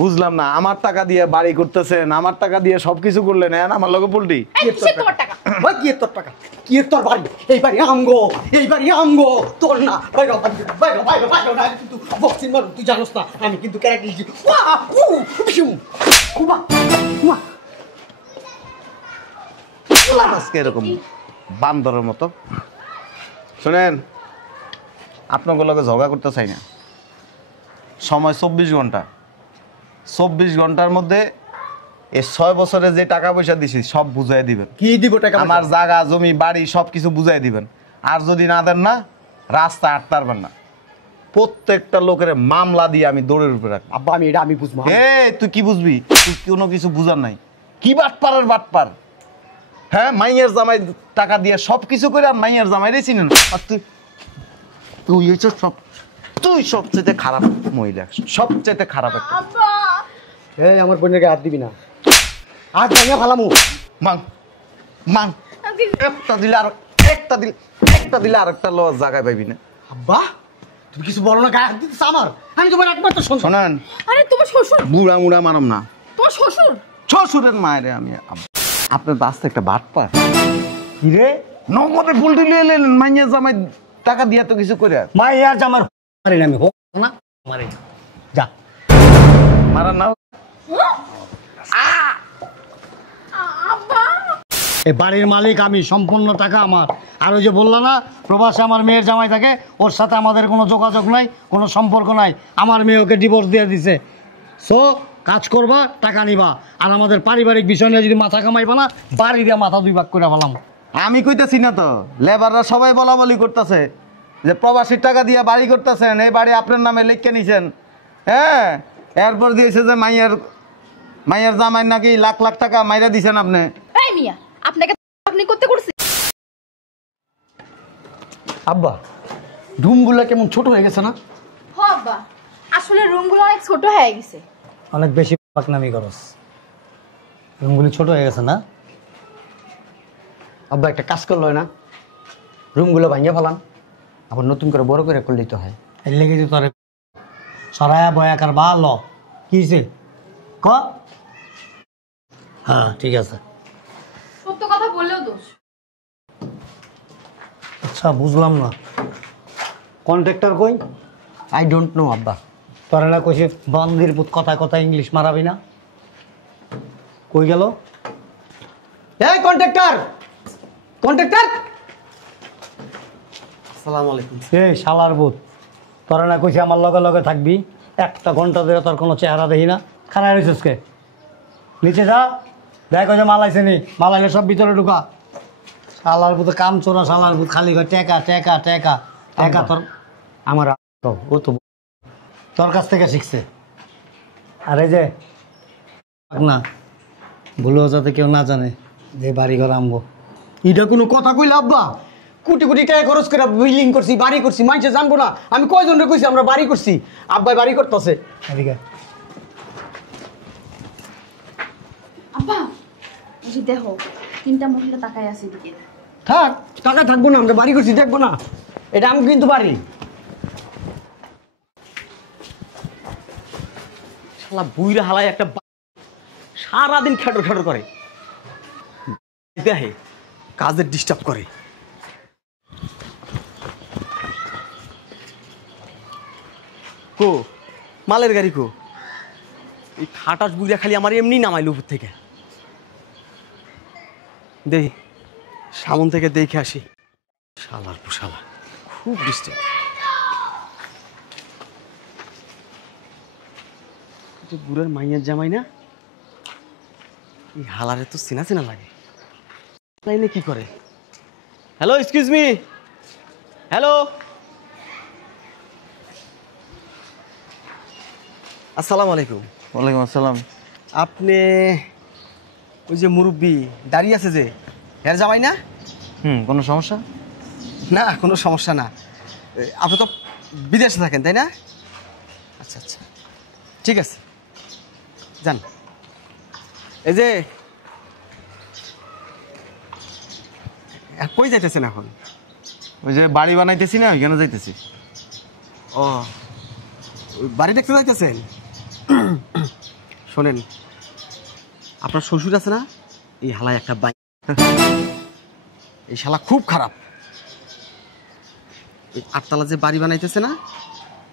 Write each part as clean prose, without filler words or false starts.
বুঝলাম না, আমার টাকা দিয়ে বাড়ি করতেছেন, আমার টাকা দিয়ে সবকিছু করলেন, আমার লগে পোল্টি। তোর টাকা কি তোর বাড়ি? এই বাড়ি আমগো, এই বাড়ি আমগো, তোর না। তুই জানোস না আমি কিন্তু এরকম বান্দরের মতো। শোনেন, আপনাকে লগে ঝগড়া করতে চাই না। সময় 24 ঘন্টা। 24 ঘন্টার মধ্যে এই 6 বছরে যে টাকা পয়সা দিছি সব বুঝাই দিবেন। কি দিব টাকা? আমার জায়গা জমি বাড়ি সবকিছু বুঝাই দিবেন। আর যদি না দেন না, রাস্তা আটতে পারবেন না। প্রত্যেকটা লোকের মামলা দিয়ে আমি দৌড়ের উপরে রাখবো। আব্বা আমি বুঝবো। তুই কি বুঝবি? তুই কোনো কিছু বুঝার নাই। কি বাটপারের বাটপার। হ্যাঁ, মাইয়ের জামাই টাকা দিয়ে সবকিছু করে আর মাইয়ের জামাই রে চিনেন। আর তুই হচ্ছে তুই সবচেয়ে খারাপ মহিলা, সবচেয়ে খারাপ একটা। আমার বোনের গায়ে হাত দিবি না। আজ ভাঙা ফালামু। মান একটা দিলে আর একটা দিলে আর একটা লস জায়গায় পাইবি না। আব্বা তুমি কিছু বলো না, গায়ে হাত দিতেছ আমার। আমি তোমার একমাত্র সন্তান। শোনেন, আরে তোমার শ্বশুর। বুড়া মুড়া মারম না। তোমার শ্বশুর? শ্বশুরের মায়েরে আমি। আপনার বাস্তে একটা বাটপার। কি রে, নগদে ফুলটি লিয়ে এলেন মাইয়ের জামাই টাকা দিয়া তো কিছু করে। মাইয়ার জামার মারি না আমি, হোক না মারি না। যা মারা না। এই বাড়ির মালিক আমি, সম্পূর্ণ টাকা আমার। আর ওই যে বললো না প্রবাসে আমার মেয়ের জামাই থাকে, ওর সাথে আমাদের কোনো যোগাযোগ নাই, কোনো সম্পর্ক নাই। আমার মেয়ে ওকে ডিভোর্স দিয়ে দিছে। সো কাজ করবা, টাকা নিবা, আর আমাদের পারিবারিক বিষয় নিয়ে যদি মাথা কামাইবা না, বাড়ি দিয়ে মাথা 2 ভাগ করে ফেলাম। আমি কইতেছি না তো, লেবাররা সবাই বলা বলি করতেছে যে প্রবাসীর টাকা দিয়ে বাড়ি করতেছেন, এই বাড়ি আপনার নামে লিখে নিছেন। হ্যাঁ, এরপর দিয়েছে যে মাইয়ার জামাই নাকি লাখ লাখ টাকা মাইরা দিছেন আপনি। এই মিয়া, আপনাকে আপনি করতে করছি। আব্বা রুমগুলো কেমন ছোট হয়ে গেছে না? হ আব্বা, আসলে রুমগুলো অনেক ছোট হয়ে গেছে। অনেক বেশি পাকনামি করস। রুমগুলি ছোট হয়ে গেছে না? আব্বা একটা কাজ করলো না, রুমগুলো ভাঙিয়ে ফেলান, আবার নতুন করে বড় করে করলেই তো হয়। এর লেগে তো তোর সরায়া বয়াকার ভালো কি হয়েছে ক? হ্যাঁ ঠিক আছে। সত্য কথা বললেও দোষ। আচ্ছা বুঝলাম না, কন্ট্রাক্টর কই? আই ডোন্ট নো আব্বা। তোরা না কইছে বন্দির পুত কথায় কথা ইংলিশ মারাবি না, কই গেল? এই কন্ট্রাক্টর, কন্ট্রাক্টর। আসসালামু আলাইকুম। এই শালার পুত, তোরা না কইছে আমার লগে লগে থাকবি, একটা ঘন্টা ধরে তোর কোনো চেহারা দেখি না। খারাপ হয়েছিস কে? নিচে যা, দেখ ওই যে মাল আইছে নি, মাল আইলে সব ভিতরে ঢুকা। শালার পুত কাম চোরা, শালার পুত খালি কয় টেকা টেকা টেকা টেকা। তোর আমার ও তো তোর কাছ থেকে শিখছে। আর এই যে না ভুলেও যাতে কেউ না জানে যে বাড়ি ঘর আমবো, এটা কোনো কথা কইলে আব্বা? কোটি কোটি টাকা খরচ করে বিল্ডিং করছি, বাড়ি করছি, মানুষে জানবো না? আমি কয়জনরে কইছি আমরা বাড়ি করছি, আব্বাই বাড়ি করতেছে। এদিকে আব্বা এই যে দেখো, 3টা মহিলা তাকায় আছে এদিকে। থাক, টাকা থাকবো না, আমরা বাড়ি করছি, দেখবো না? এটা আমি কিন্তু বাড়ি। শালা বুইরা হালায় একটা সারাদিন খেটর খেটর করে, দেখে কাজের ডিস্টার্ব করে। কো মালের গাড়ি কো? এই খাটাস বুইরা খালি আমার এমনি নামাইল উপর থেকে। দেখি সামন থেকে দেখে আসি। শালার পোশালা খুব ডিস্টার্ব। বুড়ার মাইয়ার জামাই না, এই হালারে তো চেনা চেনা লাগে। লাইনে কি করে? Hello, excuse me. হ্যালো, আসসালামু আলাইকুম। ওয়ালাইকুম আসসালাম। আপনি ওই যে মুরব্বী দাঁড়িয়ে আছে যে, এর জামাই না? কোনো সমস্যা? না কোনো সমস্যা না। আপনি তো বিদেশে থাকেন তাই না? আচ্ছা আচ্ছা ঠিক আছে, যান। এই যে কই যাইতেছেন এখন? ওই যে বাড়ি বানাইতেছি না, ওইখানে যাইতেছি। ও বাড়ি দেখতে যাইতেছেন? শোনেন, আপনার শ্বশুর আছে না, এই হালায় একটা বাই, এই শালা খুব খারাপ। এই 8 তলা যে বাড়ি বানাইতেছে না,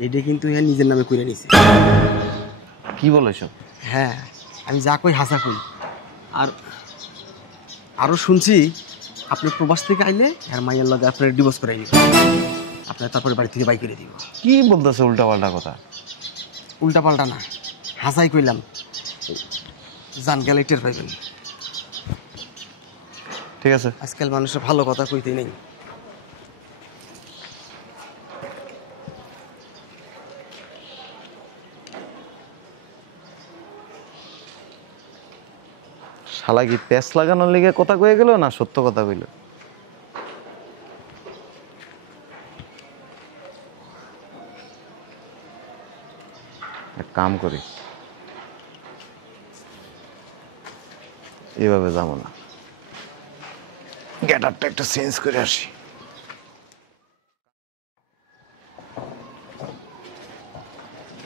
এটা কিন্তু হ্যাঁ নিজের নামে করে নিছে। কি বলো এসব? হ্যাঁ, আমি যা কই হাসা কই। আর আরও শুনছি আপনি প্রবাস থেকে আইলে আর মাইয়ার লগে আপনার ডিভোর্স করে দিব, আপনার তারপরে বাড়ি থেকে বাই করে দিব। কি বলতেছে উল্টাপাল্টা কথা? উল্টা পাল্টা না, হাসাই কইলাম, জান গেলে টের পাইবেন। ঠিক আছে। আজকাল মানুষের ভালো কথা কইতেই নেই। শালা কি প্যাচ লাগানোর লিগে কথা কয়ে গেল না সত্য কথা কইল? এক কাম করি, এভাবে যাবো না, গেট আপটা একটু চেঞ্জ করে আসি।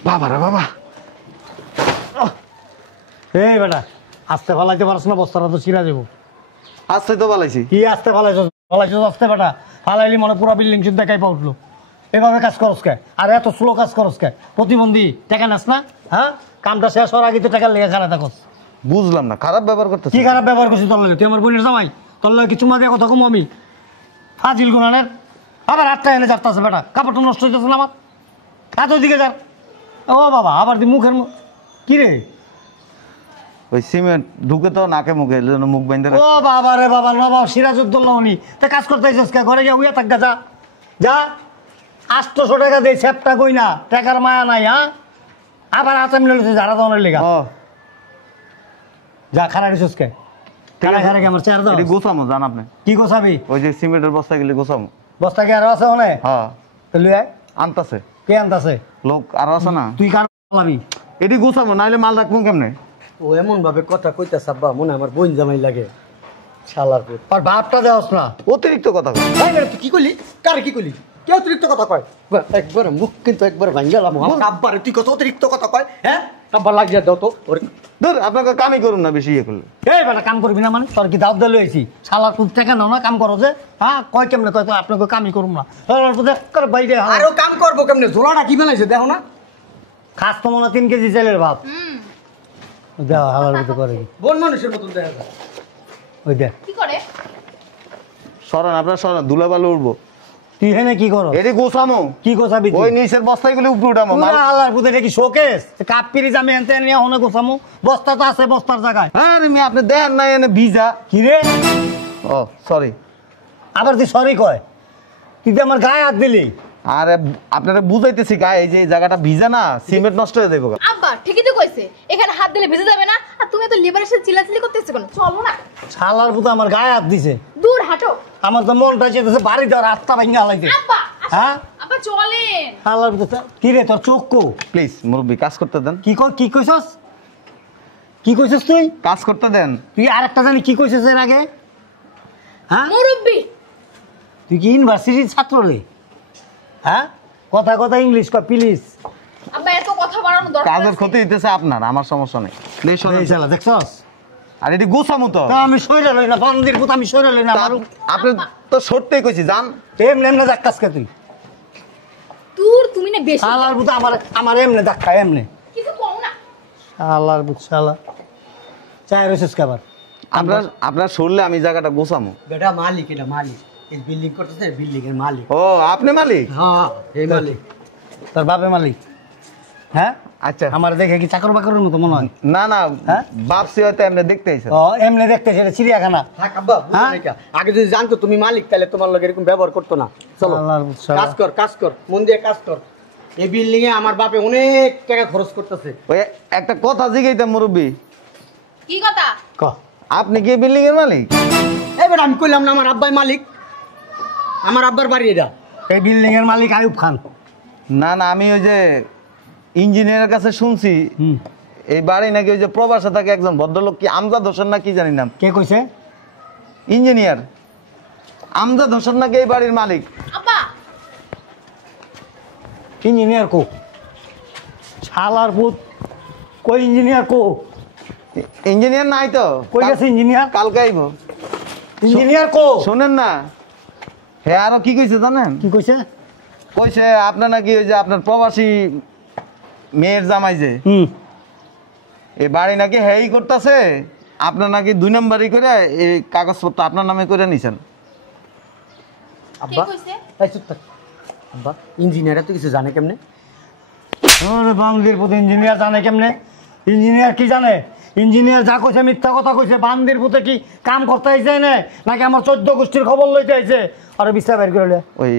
বাবা রে বাবা, এই বেটা আস্তে ফালাইতে পারছ না, বস্তাটা তো ছিঁড়া যাবো। আজকে তো বালাইছি। কি আস্তে ফালাইছ আস্তে বেটা? ফালাইলি মনে পুরো বিল্ডিং শুদ্ধ দেখাই পা উঠলো। এভাবে কাজ করস কে? আর এত স্লো কাজ করস কে? প্রতিবন্ধী টাকা নাস না? হ্যাঁ, কামটা শেষ হওয়ার আগে তো টাকার লেগে খারাপ থাকস। বুঝলাম না, খারাপ ব্যবহার করতেছি। কি খারাপ ব্যবহার করছিস তোর লাগে? তুই আমার বোনের জামাই, তোর লাগে কিছু মাঝে কথা কম আমি ফাজিল গুনানের। আবার 8টা এনে যাচ্ছে বেটা, কাপড়টা নষ্ট হইতেছে না আমার। এত দিকে যা। ও বাবা, আবার দি মুখের কি রে? ওই সিমেন্ট ঢুকে তো নাকে মুখে, এই জন্য মুখ বাইন্ধে ও বাবা রে বাবা, নবাব সিরাজউদ্দৌলা উনি তা কাজ করতে আইসস কে? ঘরে গিয়ে উইয়া থাক যা যা। 800 টাকা দেয় সেপটা কই না, টাকার মায়া নাই। হ্যাঁ, আবার আচাম লইছে যারা দনের লেগা। ও যা খারাপ হইছস কে? খারাপ খারাপ আমার চেয়ার দাও। এটি গোছামো জান আপনি? কি গোছাবি? ওই যে সিমেন্টের বস্তা গেলে গোছামো। বস্তা কি আরো আছে ওনে? হ্যাঁ, তো লই আয়। আনতাছে কে আনতাছে? লোক আরো আছে না। তুই কার পালাবি? এটি গোছামো, নাইলে মাল রাখবো কেমনে? ও এমন ভাবে কথা কইতাছ আব্বা, মনে আমার বোন জামাই লাগে। শালার পুত। আর ভাবটা দেওস না। অতিরিক্ত কথা কয়। ভাই বেটা, তুই কি কইলি? কারে কি কইলি? কে অতিরিক্ত কথা কয়? একবার মুখ কিন্তু একবার ভাঙ্গালাম। আমার আব্বারে তুই কত অতিরিক্ত কথা কয়? হ্যাঁ, আব্বা লাগিয়ে দাও তো ওরে। ধর আপনাকে কামই করুন না বেশি ইয়ে করলে। এই বেটা কাম করবি না মানে? তোর কি দাওয়াত দিয়ে লইছি? শালার পুত টাকা নাও না, কাম করো যে। হ্যাঁ, কয় কেমনে কয় তো আপনাকে কামই করুম না। শালার পুত একবার বাইরে আরো কাম করবো কেমনে? জোড়াটা কি বানাইছে দেখো না? খাস তো মনে 3 কেজি চালের ভাত। দেখ হালার মতো করে কি? বোন মানুষের মতন দেখা যায়। ওই দেখ কি করে? সরান আপনার, সরান, ধুলা বালু উঠবো। তুই এখানে কি করো? এটি গোছামো। কি গোছাবি? ওই নিচের বস্তাগুলি উপরে উঠামো। মাল হালার পুত এটা কি শোকেস? কাপ পিরিজ আমি এনতে নিয়ে হনে গোছামো? বস্তা তো আছে বস্তার জায়গায়। আরে মেয়ে আপনি দেন না এনে ভিজা। কি রে? ও সরি। আবার তুই সরি কয়? তুই তো আমার গায়ে হাত দিলি। আরে আপনারা বুঝাইতেছি গায়ে, এই যে এই জায়গাটা ভিজা না, সিমেন্ট নষ্ট হয়ে যাবে। আব্বা ঠিকই তো কইছে, এখানে হাত দিলে ভিজে যাবে না। আর তুমি তো লেবারের সাথে চিল্লাচিল্লি করতেছো কেন? চলো না। শালার পুত আমার গায়ে হাত দিছে। দূর হাঁটো। আমার তো মনটা চেয়েছে বাড়ি দেওয়ার রাস্তা ভাঙা হালাইছে। আব্বা আসো। হ্যাঁ, আব্বা চলেন। শালার পুত কি রে তোর চোখ কো? প্লিজ মুরব্বী কাজ করতে দেন। কি কইছস? কি কইছস তুই? কাজ করতে দেন। তুই আরেকটা জানি কি কইছস এর আগে? হ্যাঁ, মুরব্বি। তুই কি ইউনিভার্সিটির ছাত্র রে? হ্যাঁ, কথা কথা ইংলিশ কয় প্লিজ। আব্বা এত কথা বাড়ানো দরকার কাজের আছে? ক্ষতি হইতেছে আপনার, আমার সমস্যা নেই। প্লিজ এই সরেন। শালা দেখছস? আর এটি গোছামো তো। তা আমি সইরা লই না, বান্দির পুত আমি সইরা লই না। তা মারু আপনি তো সরতেই কইছি জান। এমনি এমনি ধাক্কাস কে তুই? দূর তুমি না বেশি শালার পুত আমার এমনি ধাক্কা এমনি। কিছু কম না। শালার পুত শালা চাই রইছিস কে আবার? আপনার সরলে আমি জায়গাটা গোছামো। বেটা মালিক, এটা মালিক। এই বিল্ডিং করতেছে, বিল্ডিং এর মালিক। ও আপনি মালিক? হ্যাঁ, এই মালিক। তোর বাপে মালিক? হ্যাঁ, আচ্ছা। আমার দেখে কি চাকর বাকরের মতো মনে হয়? না না, হ্যাঁ? বাপসি হয়তো এমনি দেখতে আইছেন। ও এমনি দেখতে সেটা চিড়িয়াখানা। থাক আব্বা, বুঝো হ্যাঁ? নাই কা? আগে যদি জানতো তুমি মালিক, তাহলে তোমার লগে এরকম ব্যবহার করতো না। চলো আল্লাহর শালা। কাজ কর, কাজ কর, মন দিয়ে কাজ কর। এই বিল্ডিং এ আমার বাপে অনেক টাকা খরচ করতেছে। ওই একটা কথা জিগাইতাম মুরব্বী, কি কথা? ক আপনি কি বিল্ডিং এর মালিক? এবার আমি কইলাম না আমার আব্বাই মালিক, আমার আব্বার বাড়ি এটা। এই বিল্ডিং এর মালিক আয়ুব খান। না না, আমি ওই যে ইঞ্জিনিয়ারের কাছে শুনছি হুম, এই বাড়ি নাকি ওই যে প্রবাসে থাকে একজন ভদ্রলোক, কি আমজাদ হোসেন না কি জানি নাম, কে কইছে? ইঞ্জিনিয়ার আমজাদ হোসেন নাকি এই বাড়ির মালিক। আব্বা ইঞ্জিনিয়ার কো? শালার পুত কই ইঞ্জিনিয়ার কো ইঞ্জিনিয়ার নাই তো, কই গেছে ইঞ্জিনিয়ার কালকে আইব। ইঞ্জিনিয়ার কো শোনেন না, হে আরো কি কইছে জানেন? কি কইছে কইছে আপনার নাকি ওই যে আপনার প্রবাসী মেয়ের জামাই যে এই বাড়ি নাকি হেই করতেছে, আপনার নাকি 2 নম্বরই করে এই কাগজপত্র আপনার নামে করে নিছেন। আব্বা কইছে? এই চুপ থাক। আব্বা ইঞ্জিনিয়ার তো কিছু জানে কেমনে? আরে বান্দির পুত ইঞ্জিনিয়ার জানে কেমনে? ইঞ্জিনিয়ার কি জানে? ইঞ্জিনিয়ার যা কইছে মিথ্যা কথা কইছে। বান্দির পুতে কি কাম করতে আইছে না নাকি আমার 14 গোষ্ঠীর খবর লইতে আইছে? আরে বিচার বের করে লে। ওই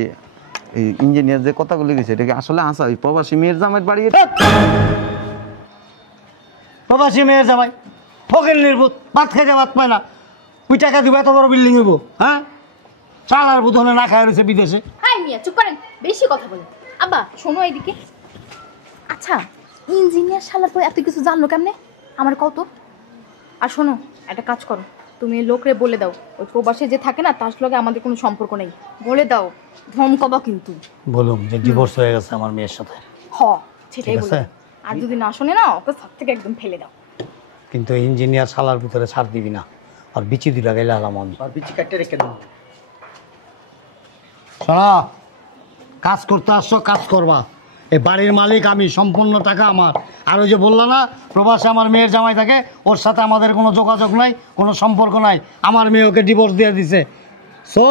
এই ইঞ্জিনিয়ার যে কথাগুলো গেছে এটা কি আসলে হাসা? ওই প্রবাসী মেয়ের জামাইয়ের বাড়ি এটা? প্রবাসী মেয়ের জামাই ফকির নির্বুত, ভাত খাইতে ভাত পায় না, ওই টাকা দিব এত বড় বিল্ডিং হইব? হ্যাঁ, চালার বুধনে না খাই রয়েছে বিদেশে। হাই মিয়া চুপ করেন, বেশি কথা বলেন। আব্বা শোনো এইদিকে। আচ্ছা ইঞ্জিনিয়ার শালার পরে এত কিছু জানলো কেমনে আমার কত? আর শোনো একটা কাজ করো, তুমি এই লোকরে বলে দাও ওই প্রবাসে যে থাকে না তার লগে আমাদের কোনো সম্পর্ক নেই, বলে দাও। ধমকাবা কিন্তু। বলুন যে ডিভোর্স হয়ে গেছে আমার মেয়ের সাথে। হ সেটাই ঠিক বলে আছে। দাও। আর যদি না শোনে না ওকে সব থেকে একদম ফেলে দাও। কিন্তু ইঞ্জিনিয়ার শালার ভিতরে ছাড় দিবি না, আর বিচি দুটা গেলে আলাম আমি। আর বিচি কাটতে রেখে দাও। শোনা, কাজ করতে আসছো, কাজ করবা। এই বাড়ির মালিক আমি, সম্পূর্ণ টাকা আমার। আর ওই যে বললো না প্রবাসে আমার মেয়ের জামাই থাকে, ওর সাথে আমাদের কোনো যোগাযোগ নাই, কোনো সম্পর্ক নাই। আমার মেয়ে ওকে ডিভোর্স দিয়ে দিছে। সো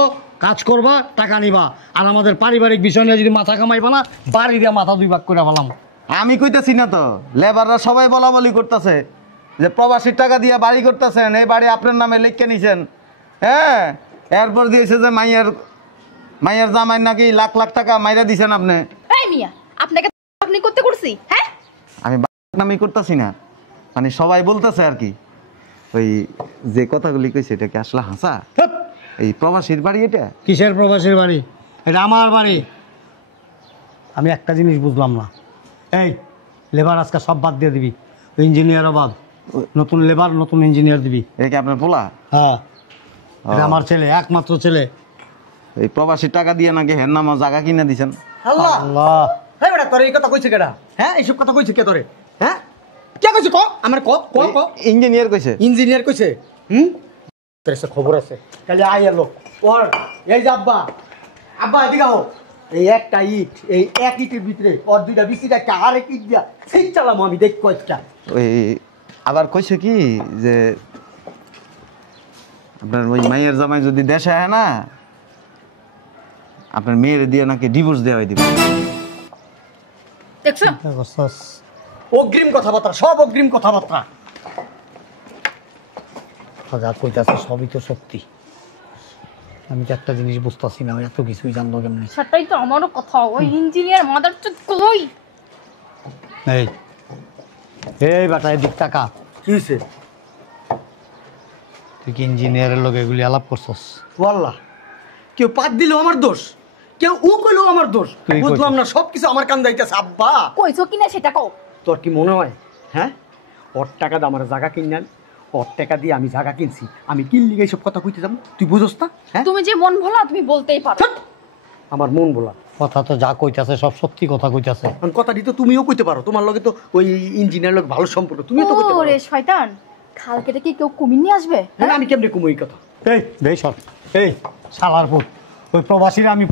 কাজ করবা, টাকা নিবা। আর আমাদের পারিবারিক বিষয় নিয়ে যদি মাথা কামাইবা না, বাড়ি দিয়ে মাথা 2 ভাগ করে ফেলাম। আমি কইতেছি না তো, লেবাররা সবাই বলা বলি করতেছে যে প্রবাসীর টাকা দিয়ে বাড়ি করতেছেন, এই বাড়ি আপনার নামে লিখে নিছেন। হ্যাঁ, এরপর দিয়েছে যে মাইয়ার জামাই নাকি লাখ লাখ টাকা মাইরা দিছেন আপনি। এই মিয়া আপনাকে আপনি করতে করছি? হ্যাঁ আমি নামই করতেছি না, মানে সবাই বলতেছে আর কি। ওই যে কথাগুলি কইছে এটা কি আসলে হাসা? ধ্যাৎ, এই প্রবাসীর বাড়ি এটা? কিসের প্রবাসীর বাড়ি? এটা আমার বাড়ি। আমি একটা জিনিস বুঝলাম না। এই লেবার আজকে সব বাদ দিয়ে দিবি, ইঞ্জিনিয়ারও বাদ, নতুন লেবার নতুন ইঞ্জিনিয়ার দিবি। এটা কি আপনার পোলা? হ্যাঁ, এটা আমার ছেলে, একমাত্র ছেলে। এই প্রবাসীর টাকা দিয়ে নাকি হের নামা জায়গা কিনে দিছেন। আল্লাহ আল্লাহ, হ্যাঁ বেটা তোর এই কথা কইছে কেডা? হ্যাঁ এইসব কথা কইছে কে তোরে? হ্যাঁ কে কইছে? ক আমার ক ক ক ইঞ্জিনিয়ার কইছে। ইঞ্জিনিয়ার কইছে? তোর একটা খবর আছে, তাহলে আই এলো ওর। এই যে আব্বা, আব্বা এদিকে আও। এই একটা ইট, এই এক ইটের ভিতরে ওর 2টা বিসি একটা আরেক ইট দিয়া সেই চালামো আমি দেখ কয়টা। ওই আবার কইছে কি যে আপনার ওই মাইয়ের জামাই যদি দেশে আয় না, আপনার মেয়ের দিয়ে নাকি ডিভোর্স দেওয়া দিবে। দেখছো? অগ্রিম কথাবার্তা, সব অগ্রিম কথাবার্তা। যা কইতাছে সবই তো সত্যি। আমি তো একটা জিনিস বুঝতেছি না, এত কিছুই জানলো কেমনি? সেটাই তো আমারও কথা। ওই ইঞ্জিনিয়ার মাদারচোদ কই? এই এই বাটা এদিক টাকা। কি হয়েছে? তুই কি ইঞ্জিনিয়ারের লোক এগুলি আলাপ করছস? ওয়াল্লাহ কেউ পাত দিলেও আমার দোষ, কেউ ও কইলেও আমার দোষ। তুই বুঝলাম না, সব কিছু আমার কান দাইতেছে। আব্বা কইছো কিনা সেটা কও। তোর কি মনে হয় হ্যাঁ ওর টাকা দিয়ে আমার জায়গা কিনলাম, ওর টাকা দিয়ে আমি জায়গা কিনছি, আমি কিনলি এইসব কথা কইতে যাবো? তুই বুঝোস না? হ্যাঁ তুমি যে মন ভোলা তুমি বলতেই পারো। ছাড়। আমার মন বলা কথা তো যা কইতাছে সব সত্যি কথা কইতাছে। কারণ কথাটি তো তুমিও কইতে পারো, তোমার লগে তো ওই ইঞ্জিনিয়ার লোক ভালো সম্পর্ক, তুমিও তো কইতে পারো। ওরে শয়তান, খাল কেটে কি কেউ কুমির নিয়ে আসবে? হ্যাঁ আমি কেমনে কমই কথা? এই দেই সর, এই শালার পুত, ওই প্রবাসীরা আমি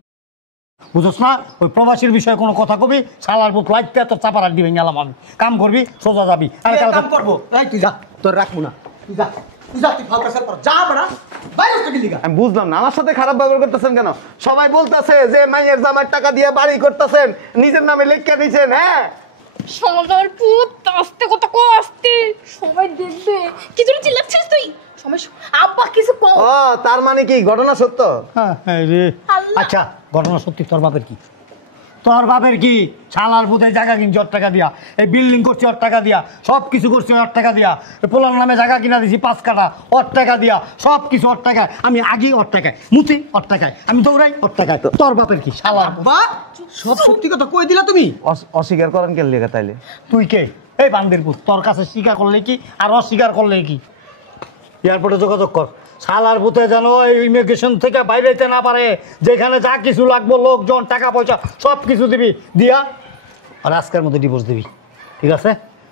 বুঝোস না, ওই প্রবাসীর বিষয়ে কোনো কথা কবি শালার পুত লাইতে তো চাপার দিবেন গেলাম আমি। কাম করবি সোজা যাবি। আরে এই কালকে কাম করবো, এই তুই যা, তোর রাখবো না, তুই যা, তুই যা, তুই ফালকা সার যা বড়া বাইরে থেকে লিগা। আমি বুঝলাম না আমার সাথে খারাপ ব্যবহার করতেছেন কেন? সবাই বলতেছে যে মাইয়ের জামাইয়ের টাকা দিয়ে বাড়ি করতেছেন, নিজের নামে লিখে দিয়েছেন। হ্যাঁ, শালার পুত আস্তে কথা কও, আস্তে, সবাই দেখবে। কি জন্য চিল্লাচ্ছিস তুই? সবাই আব্বা কিছু কও। ও তার মানে কি ঘটনা সত্য? হ্যাঁ রে। আল্লাহ। আচ্ছা ঘটনা সত্যি। তোর বাপের কি? তোর বাপের কি? শালার পুতে জায়গা কিনছি ওর টাকা দিয়া, এই বিল্ডিং করছি ওর টাকা দিয়া, সব কিছু করছি ওর টাকা দিয়া, পোলার নামে জায়গা কিনা দিছি 5 কাঠা ওর টাকা দিয়া, সব কিছু ওর টাকায়। আমি আগে ওর টাকায় মুতি, ওর টাকায় আমি দৌড়াই, ওর টাকায়। তোর বাপের কি? শালার পুত। আব্বা সব সত্যি কথা কই দিলা তুমি? অস্বীকার করেন কে লেগে তাইলে? তুই কে? এই বান্দির পুত, তোর কাছে স্বীকার করলে কি আর অস্বীকার করলে কি? এয়ারপোর্টে যোগাযোগ কর। শালার পুতে যেন ইমিগ্রেশন থেকে বাইরে যেতে না পারে, যেখানে যা কিছু লাগবো লোকজন টাকা পয়সা সব কিছু দিবি, দিয়া আর আজকের মধ্যে ডিভোর্স দিবি। ঠিক আছে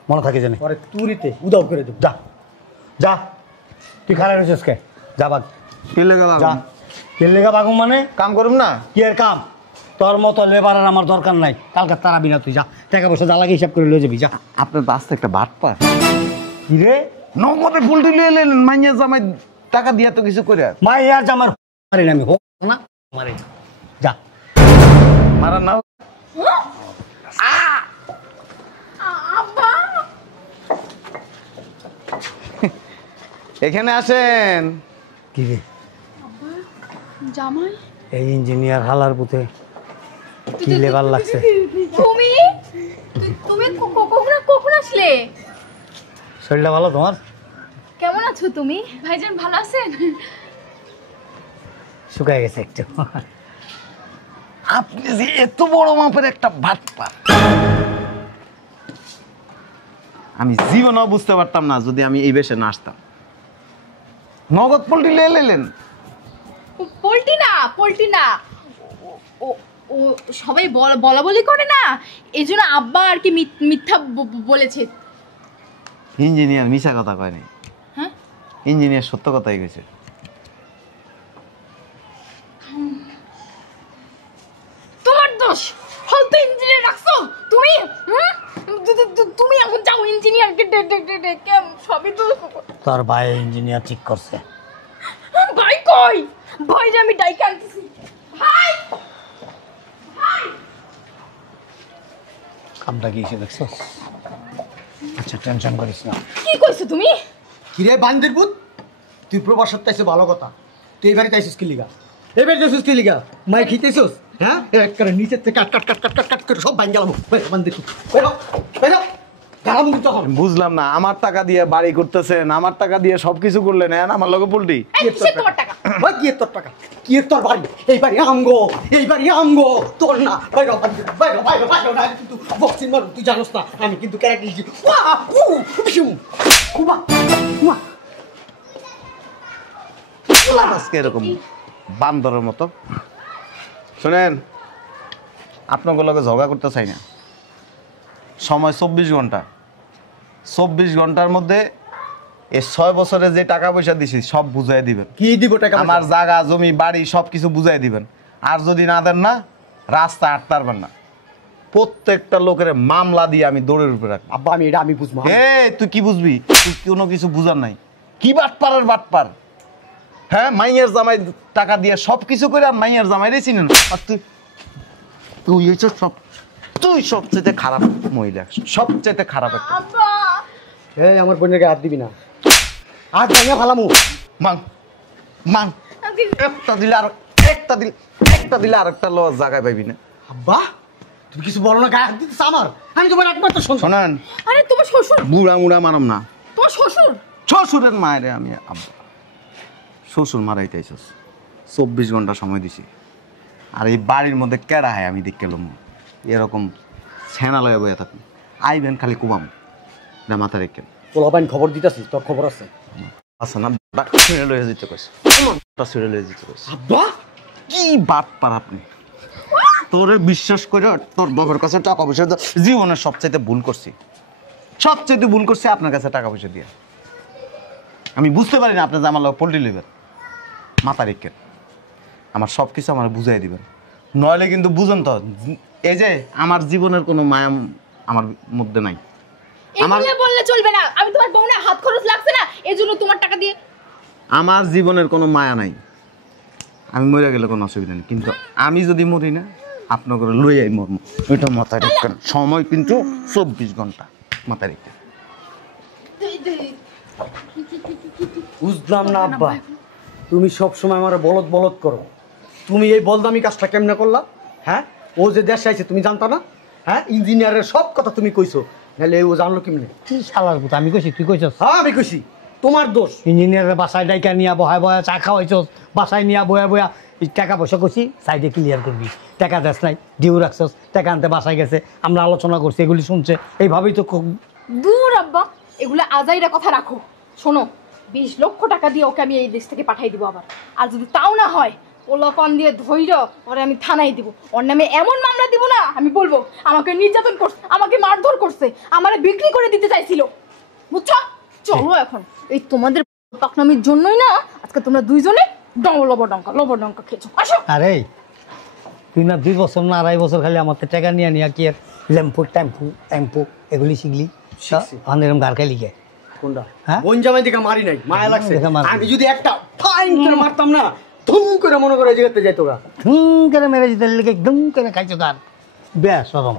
মনে থাকে জানি। পরে তুরিতে উদাও করে দেবো। যা যা, তুই খারাপ হয়েছিস কে? যা বাগ, কি লেগে যা। কে লেগা বাগুম মানে? কাম করুম না? কি এর কাম? তোর মতো লেবার আর আমার দরকার নাই। কালকে তারাবি না তুই, যা টাকা পয়সা যা লাগে হিসাব করে লয়ে যাবি, যা। আপনার বাস্তে একটা বাট পা কি রে? নগদে পোল্ট্রি লিয়ে এলেন, মাইয়া জামাই টাকা দিয়া তো কিছু করে মাই আর জামার মারি না আমি, হোক না মারি না। যা মারা না। আব্বা এখানে আসেন। কি রে? জামাই এই ইঞ্জিনিয়ার হালার পুঁতে কি লেবার লাগছে। তুমি তুমি কখন আসলে? শরীরটা ভালো তোমার? কেমন আছো তুমি? ভাইজান ভালো আছেন? শুকায় গেছে একটু। আপনি যে এত বড় মাপের একটা ভাত পা, আমি জীবনেও বুঝতে পারতাম না যদি আমি এই বেশে না আসতাম। নগদ পোল্ট্রি লিয়ে এলেন। পোল্ট্রি না ও ও সবাই বলা বলি করে না, এই জন্য আব্বা আর কি মিথ্যা বলেছে। ইঞ্জিনিয়ার মিছা কথা কয় নাই, হ্যাঁ ইঞ্জিনিয়ার সত্য কথাই কইছে। তোমার দোষ, হলতো ইঞ্জিনিয়ার রাখছো তুমি। তুমি এখন যাও ইঞ্জিনিয়ারকে ডেকে, সবই তো। তোর ভাই ইঞ্জিনিয়ার ঠিক করছে। ভাই কই? ভাই আমি ডাইকে আনতেছি। ভাই কামটা কি এসে দেখছো? আচ্ছা টেনশন করিস না। কি কইছো তুমি? কিরে বান্দির পুত, তুই প্রবাসত তাইছে ভালো কথা, তুই এই বাড়িতে আইসিস কি লিগা? এই বাড়িতে আইসিস কি লিগা? মাই খিতেছিস? হ্যাঁ একবারে নিচের থেকে কাট কাট কাট কাট কাট কাট করে সব ভাঙ গেলাম। বান্দির পুত বেরো গালাম কিন্তু তখন। বুঝলাম না, আমার টাকা দিয়ে বাড়ি করতেছেন, আমার টাকা দিয়ে সবকিছু করলেন, হ্যাঁ আমার লগে পোল্ট্রি। এই কিসের তোমার টাকা? ওই কি এর তোর টাকা? কি এর তোর বাড়ি? এই বাড়ি আমগো, এই বাড়ি আমগো, তোর না। বাইরে বান্দির, বাইরে বাইরে বাইরে না কিন্তু বক্সিং মারু, তুই জানোস না আমি কিন্তু ক্যারেক্টার দিছি। ওয়া উ বিশু কুবা কুবা। আজকে এরকম বান্দরের মতো। শুনেন, আপনাকে লগে ঝগড়া করতে চাই না। সময় 24 ঘন্টা, 24 ঘন্টার মধ্যে এই 6 বছরে যে টাকা পয়সা দিছি সব বুঝাই দিবেন। কি দিব টাকা? আমার জায়গা জমি বাড়ি সব কিছু বুঝাই দিবেন। আর যদি না দেন না, রাস্তা আটতে পারবেন না। প্রত্যেকটা লোকের মামলা দিয়ে আমি দৌড়ের উপরে রাখবো। আব্বা আমি এটা আমি বুঝবো। তুই কি বুঝবি? তুই কোনো কিছু বুঝার নাই। কি বাটপারের বাটপার, হ্যাঁ? মাইয়ের জামাই টাকা দিয়ে সব কিছু করে আর মাইয়ের জামাই রে চিনেন। আর তুই হচ্ছে তুই সবচেয়ে খারাপ মহিলা, সবচেয়ে খারাপ একটা। আব্বা এই আমার বোনের গায়ে হাত দিবি না। হাত ভাঙা ফালামু। মাং মাং একটা দিলে আর একটা দিলে আর একটা লস জায়গায় পাইবি না। আব্বা তুমি কিছু বলো না, গায়ে হাত দিতেছ আমার। আমি তোমার একমাত্র সন্তান। শোনেন, আরে তোমার শ্বশুর, বুড়া মুড়া মারম না। তোমার শ্বশুর শ্বশুরের মায়েরে আমি আব্বা শ্বশুর মারাইতে আইসস। 24 ঘন্টা সময় দিছি। আর এই বাড়ির মধ্যে কেডা হয় আমি দেখে গেলাম এরকম ছেনালয়ে বয়ে থাকি। আইবেন খালি কুবাম, এটা মাথা রেখেন। পোলাপাইন খবর দিতেছি, তোর খবর আছে? আচ্ছা না, ছিঁড়ে লয়ে যেতে কইস, ছিঁড়ে লয়ে যেতে কইস। আব্বা কি বাট পার আপনি! তোরে বিশ্বাস করে তোর বাবার কাছে টাকা পয়সা জীবনের সবচাইতে ভুল করছি, সবচাইতে ভুল করছি আপনার কাছে টাকা পয়সা দিয়ে। আমি বুঝতে পারি না আপনি যে আমার লোক পোল্ট্রি নেবেন। মাথা রেখেন, আমার সব কিছু আমার বুঝাই দিবেন, নইলে কিন্তু বুঝেন তো এই যে আমার জীবনের কোনো মায়া আমার মধ্যে নাই। এগুলো বললে চলবে না। আমি তোমার বোনের হাত খরচ লাগছে না, এজন্য তোমার টাকা দিয়ে। আমার জীবনের কোনো মায়া নাই, আমি মরে গেলে কোনো অসুবিধা নেই, কিন্তু আমি যদি মরি না আপনার করে লই আই মরম, ওইটা মাথায় রেখেন। সময় কিন্তু 24 ঘন্টা, মাথায় রেখেন। বুঝলাম না আব্বা, তুমি সব সময় আমার বলদ বলদ করো। তুমি এই বলদামি কাজটা কেমনে করলা? হ্যাঁ, ও যে দেশে আইছে তুমি জানতা না? হ্যাঁ, ইঞ্জিনিয়ারের সব কথা তুমি কইছো, নাহলে ও জানলো কেমনে? কি শালার পুত, আমি কইছি তুই কইছস? হ্যাঁ আমি কইছি, তোমার দোষ। ইঞ্জিনিয়ারের বাসায় ডাইকা নিয়া বহায় বয়া চা খাওয়াইছস, বাসায় নিয়া বয়া বয়া এই টাকা পয়সা কইছি সাইডে ক্লিয়ার করবি। টাকা দেশ নাই, ডিউ রাখছস, টাকা আনতে বাসায় গেছে, আমরা আলোচনা করছি, এগুলি শুনছে, এইভাবেই তো দূর আব্বা, এগুলো আজাইরা কথা রাখো। শোনো, 20 লক্ষ টাকা দিয়ে ওকে আমি এই দেশ থেকে পাঠাই দিব আবার। আর যদি তাও না হয় পোলাপান দিয়ে ধৈর্য ওরে আমি থানায় দিব, ওর নামে এমন মামলা দিব না, আমি বলবো আমাকে নির্যাতন করছে, আমাকে মারধর করছে, আমারে বিক্রি করে দিতে চাইছিল, বুঝছো? চলো এখন, এই তোমাদের পাকনামির জন্যই না আজকে তোমরা দুইজনে লবডঙ্কা খেয়েছো। আসো। আরে তুই না 2 বছর না 2.5 বছর খালি আমার থেকে টাকা নিয়ে কি আর ল্যাম্পু ট্যাম্পু এগুলি শিখলি? শিখছি। এরকম গার খাই লিখে কোনটা? হ্যাঁ? বোন জামাই দিকে মারি নাই, মায়া লাগছে। দেখে মারছি। আমি যদি একটা ফাইন করে মারতাম না, ধুম করে মনে করে এই জায়গাতে যাইতো গা। ধুম করে মেরে দিতে লিখে একদম করে খাইছো গান বেশ সরম।